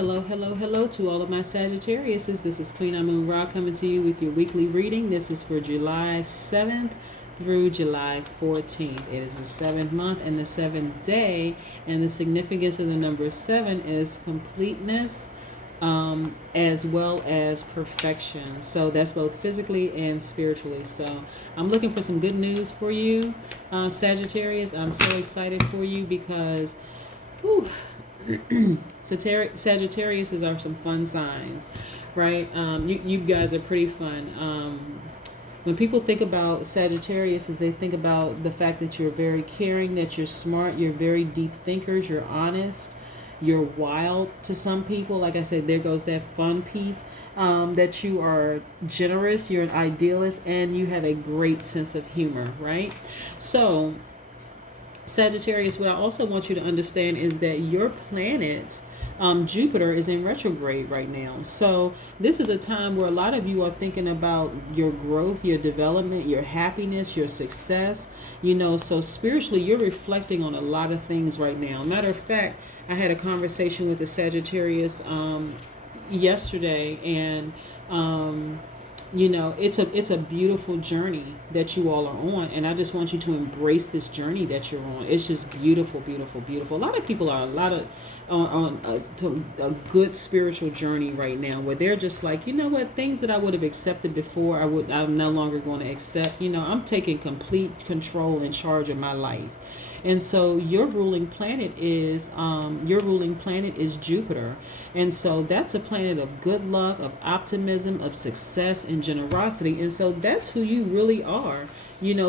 Hello, hello, hello to all of my Sagittariuses. This is Queen Amun Ra coming to you with your weekly reading. This is for July 7th through July 14th. It is the 7th month and the 7th day, and the significance of the number 7 is completeness as well as perfection. So that's both physically and spiritually. So I'm looking for some good news for you, Sagittarius. I'm so excited for you because whew, Sagittarius are some fun signs, right? You guys are pretty fun. When people think about Sagittarius, they think about the fact that you're very caring, that you're smart, you're very deep thinkers, you're honest, you're wild to some people. Like I said, there goes that fun piece. That you are generous, you're an idealist, and you have a great sense of humor, right? So Sagittarius, what I also want you to understand is that your planet, Jupiter, is in retrograde right now. So this is a time where a lot of you are thinking about your growth, your development, your happiness, your success. So spiritually, you're reflecting on a lot of things right now. Matter of fact, I had a conversation with a Sagittarius yesterday, and it's a beautiful journey that you all are on, and I just want you to embrace this journey that you're on. It's just beautiful, beautiful, beautiful. A lot of people are on a good spiritual journey right now, where they're just like, you know what, things that I would have accepted before, I'm no longer going to accept. I'm taking complete control and charge of my life. And so your ruling planet is Jupiter. And so that's a planet of good luck, of optimism, of success, and generosity. And so that's who you really are,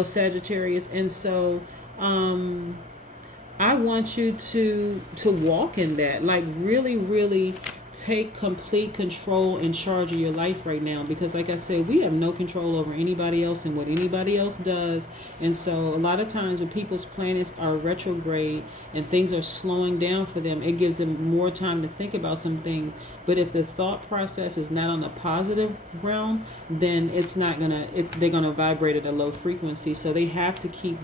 Sagittarius. And so I want you to walk in that, like really, really take complete control and charge of your life right now, because like I said, we have no control over anybody else and what anybody else does. And so a lot of times when people's planets are retrograde and things are slowing down for them, it gives them more time to think about some things. But if the thought process is not on a positive realm, then they're gonna vibrate at a low frequency. So they have to keep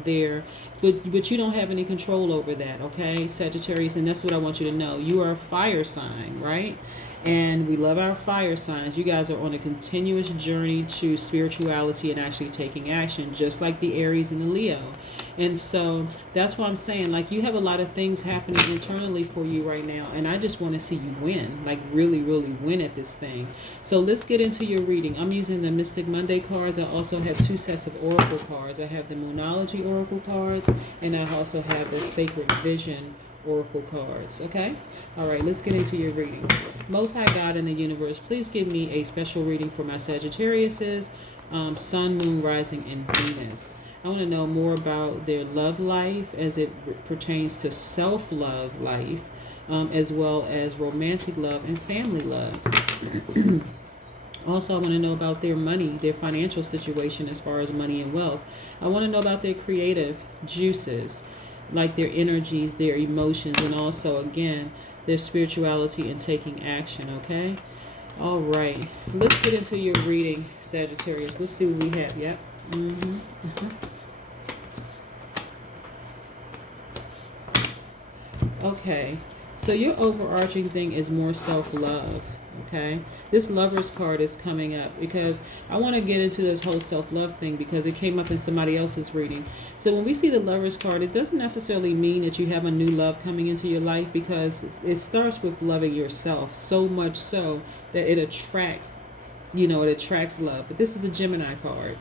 but you don't have any control over that, okay, Sagittarius? And that's what I want you to know. You are a fire sign, right? And we love our fire signs. You guys are on a continuous journey to spirituality and actually taking action, just like the Aries and the Leo. And so that's why I'm saying, like, you have a lot of things happening internally for you right now, and I just want to see you win, like really, really win at this thing. So let's get into your reading. I'm using the Mystic Monday cards. I also have 2 sets of Oracle cards. I have the Moonology Oracle cards, and I also have the Sacred Vision Oracle cards. Okay, all right, let's get into your reading. Most High God in the universe, please give me a special reading for my Sagittariuses, Sun, Moon, Rising, and Venus. I want to know more about their love life as it pertains to self-love life, as well as romantic love and family love. Also, I want to know about their money, their financial situation as far as money and wealth. I want to know about their creative juices, like their energies, their emotions, and also, again, their spirituality and taking action, okay? All right. Let's get into your reading, Sagittarius. Let's see what we have. Yep. Okay. So your overarching thing is more self-love. Okay, this Lover's card is coming up because I want to get into this whole self-love thing because it came up in somebody else's reading. So when we see the Lover's card, it doesn't necessarily mean that you have a new love coming into your life, because it starts with loving yourself, so much so that it attracts love. But this is a Gemini card.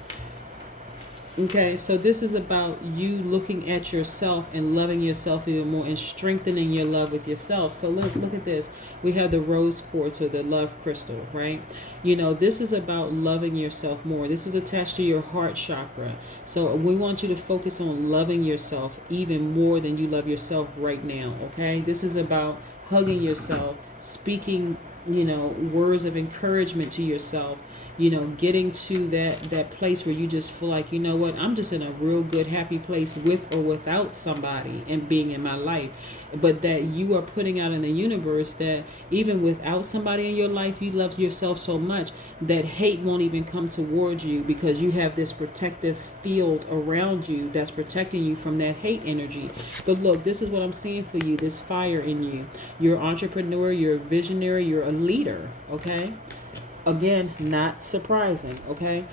Okay, so this is about you looking at yourself and loving yourself even more and strengthening your love with yourself. So let's look at this. We have the rose quartz, or the love crystal, right? This is about loving yourself more. This is attached to your heart chakra. So we want you to focus on loving yourself even more than you love yourself right now, okay? This is about hugging yourself, speaking, words of encouragement to yourself, getting to that place where you just feel like, you know what, I'm just in a real good, happy place with or without somebody and being in my life. but that you are putting out in the universe, that even without somebody in your life, you love yourself so much that hate won't even come towards you, because you have this protective field around you that's protecting you from that hate energy. But look, this is what I'm seeing for you, this fire in you. You're an entrepreneur, you're a visionary, you're a leader, okay? Again, not surprising, okay?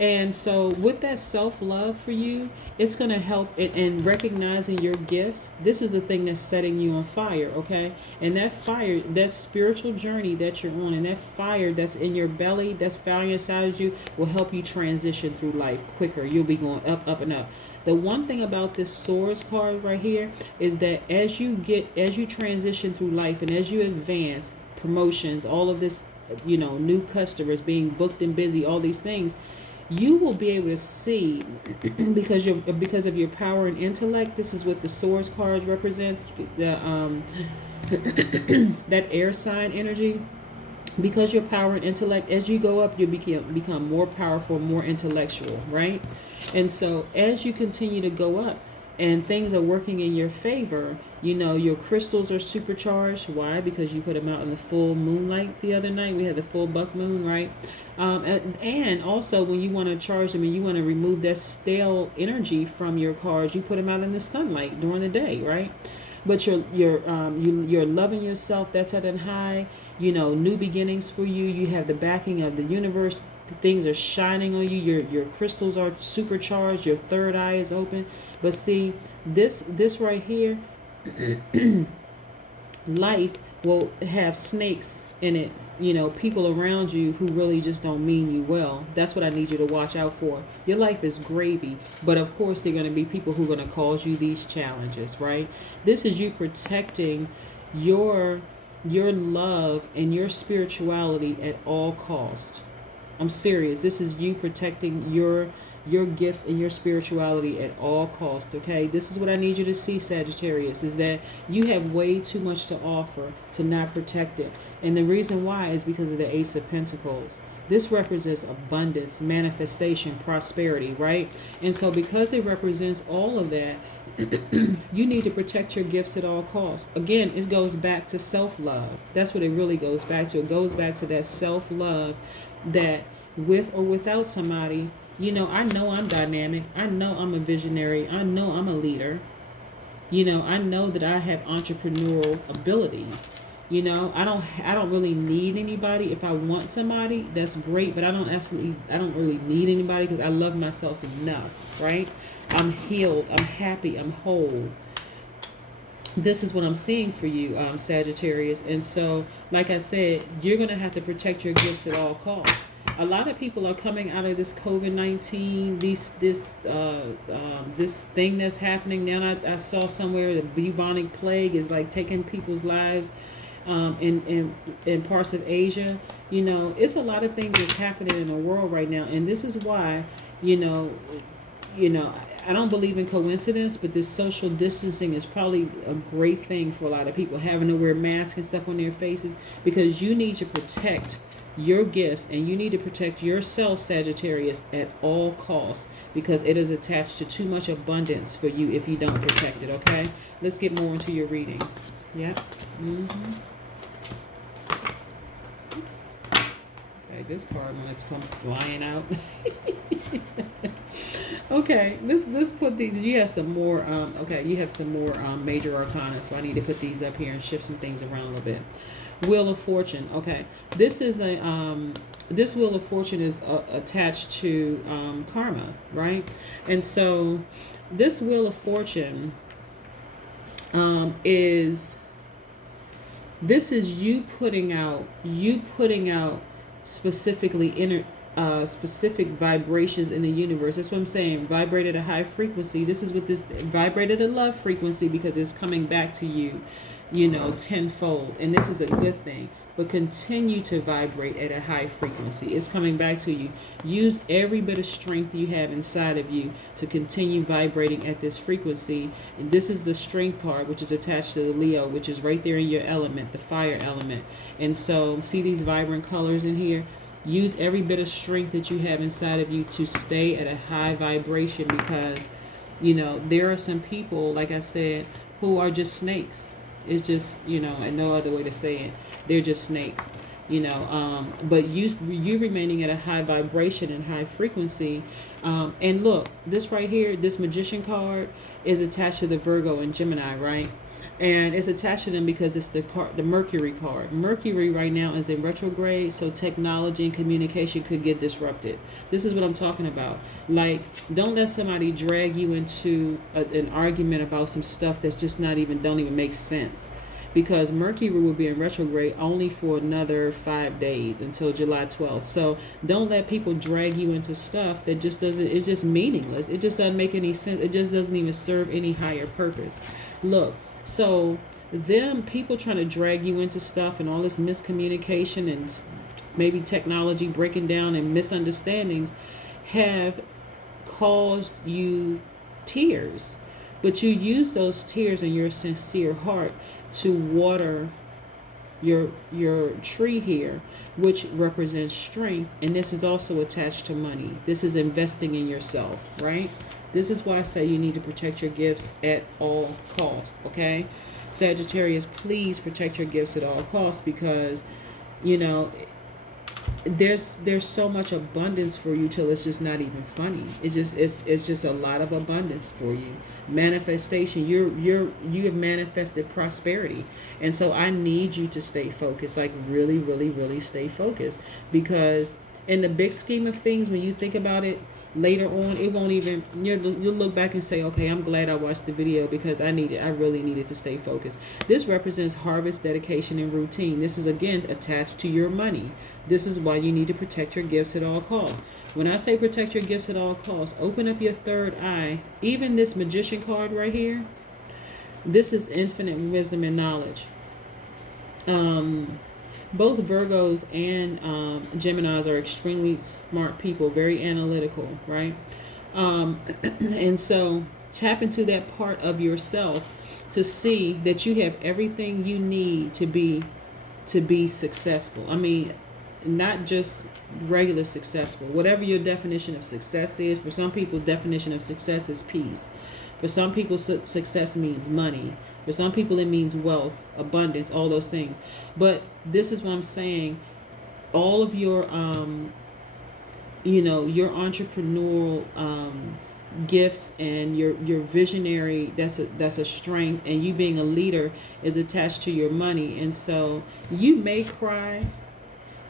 And so with that self-love for you, it's going to help in recognizing your gifts. This is the thing that's setting you on fire, okay? And that fire, that spiritual journey that you're on, and that fire that's in your belly, that's fire inside of you, will help you transition through life quicker. You'll be going up, up, and up. The one thing about this Swords card right here is that as you transition through life, and as you advance, promotions, all of this, new customers, being booked and busy, all these things, you will be able to see because of your power and intellect. This is what the Swords cards represents, the that air sign energy. Because your power and intellect, as you go up, you become more powerful, more intellectual, right? And so as you continue to go up and things are working in your favor, your crystals are supercharged. Why? Because you put them out in the full moonlight the other night. We had the full buck moon, right? And also when you want to charge them and you want to remove that stale energy from your cards, you put them out in the sunlight during the day, right? But you're loving yourself. That's at a high. New beginnings for you. You have the backing of the universe. Things are shining on you. Your crystals are supercharged. Your third eye is open. But see, this right here, life will have snakes in it. People around you who really just don't mean you well. That's what I need you to watch out for. Your life is gravy, but of course there are going to be people who are going to cause you these challenges, right? This is you protecting your love and your spirituality at all costs. I'm serious. This is you protecting your gifts and your spirituality at all costs, okay? This is what I need you to see, Sagittarius, is that you have way too much to offer to not protect it. And the reason why is because of the Ace of Pentacles. This represents abundance, manifestation, prosperity, right? And so because it represents all of that, you need to protect your gifts at all costs. Again, it goes back to self-love. That's what it really goes back to. It goes back to that self-love that with or without somebody, I know I'm dynamic. I know I'm a visionary. I know I'm a leader. I know that I have entrepreneurial abilities. I don't really need anybody. If I want somebody, that's great, but I don't really need anybody because I love myself enough, right? I'm healed, I'm happy, I'm whole. This is what I'm seeing for you, Sagittarius. And so, like I said, you're going to have to protect your gifts at all costs. A lot of people are coming out of this COVID-19, this thing that's happening now. I saw somewhere the bubonic plague is like taking people's lives. In parts of Asia, it's a lot of things that's happening in the world right now, and this is why, I don't believe in coincidence, but this social distancing is probably a great thing for a lot of people, having to wear masks and stuff on their faces, because you need to protect your gifts and you need to protect yourself, Sagittarius, at all costs, because it is attached to too much abundance for you if you don't protect it. Okay, let's get more into your reading. Yeah. Oops. Okay, this card wanted to come flying out. Okay, let's put these. You have some more. You have some more major arcana, so I need to put these up here and shift some things around a little bit. Wheel of Fortune. Okay, this is a this Wheel of Fortune is attached to karma, right? And so this Wheel of Fortune is you putting out specifically specific vibrations in the universe. That's what I'm saying. Vibrate at a high frequency. This is what this vibrate at a love frequency, because it's coming back to you, tenfold. And this is a good thing. But continue to vibrate at a high frequency. It's coming back to you. Use every bit of strength you have inside of you to continue vibrating at this frequency. And this is the strength part, which is attached to the Leo, which is right there in your element, the fire element. And so see these vibrant colors in here? Use every bit of strength that you have inside of you to stay at a high vibration, because, there are some people, like I said, who are just snakes. It's just, and no other way to say it. They're just snakes, but you remaining at a high vibration and high frequency. And look, this right here, this magician card is attached to the Virgo and Gemini, right? And it's attached to them because it's the Mercury card. Mercury right now is in retrograde, so technology and communication could get disrupted. This is what I'm talking about. Like, don't let somebody drag you into an argument about some stuff that's just don't even make sense. Because Mercury will be in retrograde only for another 5 days until July 12th. So don't let people drag you into stuff that it's just meaningless. It just doesn't make any sense. It just doesn't even serve any higher purpose. Look, so people trying to drag you into stuff and all this miscommunication and maybe technology breaking down and misunderstandings have caused you tears. But you use those tears in your sincere heart to water your tree here, which represents strength. And this is also attached to money. This is investing in yourself, right? This is why I say you need to protect your gifts at all costs, okay? Sagittarius, please protect your gifts at all costs, because, there's so much abundance for you till it's just not even funny. It's just a lot of abundance for you. Manifestation. You have manifested prosperity, and so I need you to stay focused. Like, really, really, really stay focused, because in the big scheme of things, when you think about it later on, it won't even, you'll look back and say, okay, I'm glad I watched the video, because I really needed to stay focused. This represents harvest, dedication, and routine. This is, again, attached to your money. This is why you need to protect your gifts at all costs. When I say protect your gifts at all costs, open up your third eye. Even this magician card right here, this is infinite wisdom and knowledge. Both Virgos and Geminis are extremely smart people, very analytical, right? And so tap into that part of yourself to see that you have everything you need to be successful. I mean, not just regular successful. Whatever your definition of success is. For some people, definition of success is peace. For some people, success means money. For some people, it means wealth, abundance, all those things. But this is what I'm saying. All of your, your entrepreneurial gifts and your visionary, that's a strength, and you being a leader is attached to your money. And so you may cry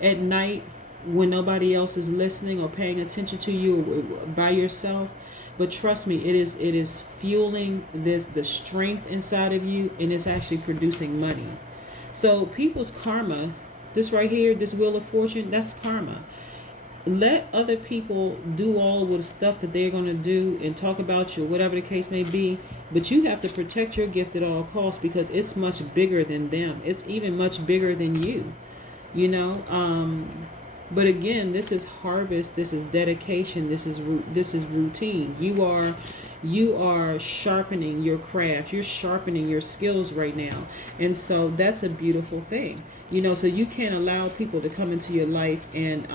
at night when nobody else is listening or paying attention to you, or by yourself. But trust me, it is fueling the strength inside of you, and it's actually producing money. So people's karma, this right here, this Wheel of Fortune, that's karma. Let other people do all of the stuff that they're going to do and talk about you, whatever the case may be. But you have to protect your gift at all costs, because it's much bigger than them. It's even much bigger than you, But again, this is harvest. This is dedication. This is routine. You are sharpening your craft. You're sharpening your skills right now, and so that's a beautiful thing. So you can't allow people to come into your life and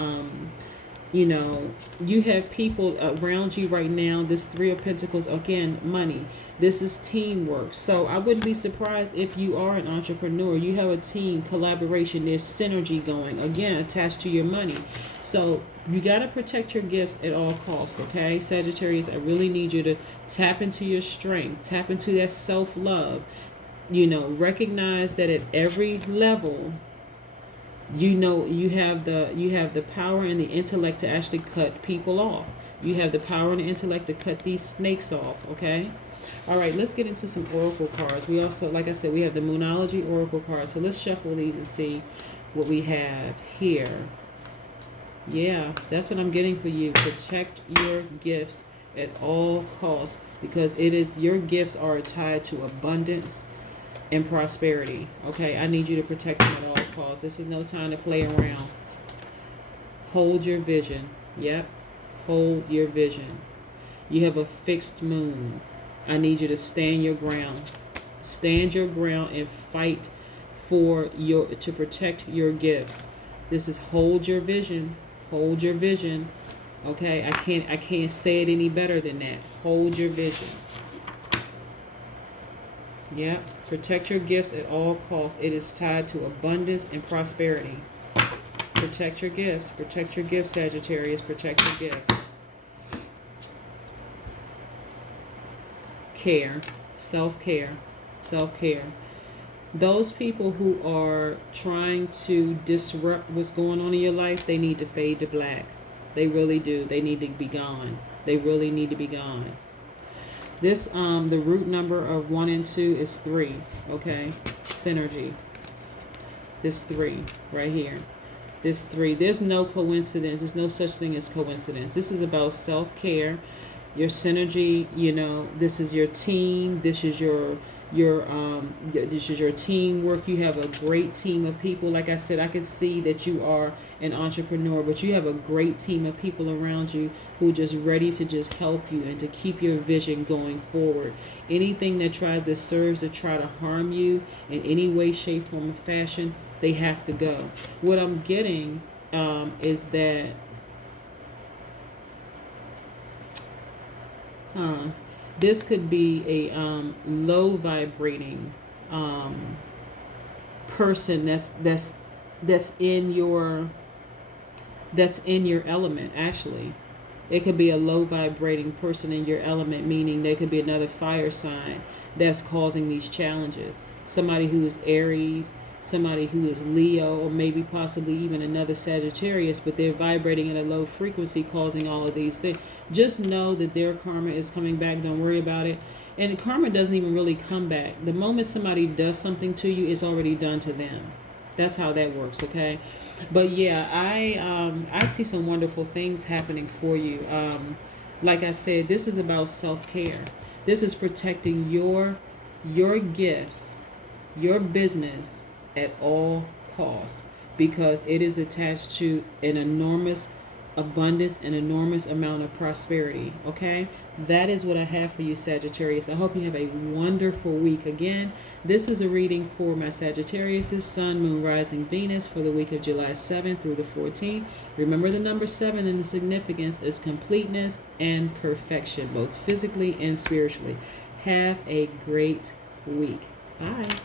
you have people around you right now. This Three of Pentacles, again, money. This is teamwork. So I wouldn't be surprised if you are an entrepreneur. You have a team, collaboration. There's synergy going, again, attached to your money. So you got to protect your gifts at all costs, okay? Sagittarius, I really need you to tap into your strength. Tap into that self-love. Recognize that at every level, you have the power and the intellect to actually cut people off. You have the power and the intellect to cut these snakes off, okay? All right, let's get into some oracle cards. We also, like I said, we have the Moonology oracle cards. So let's shuffle these and see what we have here. Yeah, that's what I'm getting for you. Protect your gifts at all costs, because your gifts are tied to abundance and prosperity. Okay, I need you to protect them at all costs. This is no time to play around. Hold your vision. Yep, hold your vision. You have a fixed moon. I need you to stand your ground. Stand your ground and fight to protect your gifts. This is hold your vision. Hold your vision. Okay, I can't say it any better than that. Hold your vision. Yeah. Protect your gifts at all costs. It is tied to abundance and prosperity. Protect your gifts. Protect your gifts, Sagittarius. Protect your gifts. Care. Self-care. Self-care. Those people who are trying to disrupt what's going on in your life, they need to fade to black. They really do. They need to be gone. They really need to be gone. This the root number of 1 and 2 is 3. Okay, synergy. This 3 right here. This 3. There's no coincidence. There's no such thing as coincidence. This is about self-care, your synergy. You know, this is your team. This is your this is your teamwork. You have a great team of people. Like I said, I can see that you are an entrepreneur, but you have a great team of people around you who are just ready to just help you and to keep your vision going forward. Anything that serves to try to harm you in any way, shape, form, or fashion, they have to go. What I'm getting is that this could be a low vibrating person that's in your element. Actually, it could be a low vibrating person in your element, meaning there could be another fire sign that's causing these challenges. Somebody who is Aries, somebody who is Leo, or maybe possibly even another Sagittarius, but they're vibrating at a low frequency, causing all of these things. Just know that their karma is coming back. Don't worry about it. And karma doesn't even really come back. The moment somebody does something to you, it's already done to them. That's how that works, okay? But yeah, I see some wonderful things happening for you. Like I said, this is about self-care. This is protecting your gifts, your business at all costs, because it is attached to an enormous abundance, an enormous amount of prosperity. Okay, that is what I have for you, Sagittarius. I hope you have a wonderful week. Again, this is a reading for my Sagittarius, Sun, Moon, Rising, Venus for the week of July 7th through the 14th. Remember, the number 7 and the significance is completeness and perfection, both physically and spiritually. Have a great week. Bye.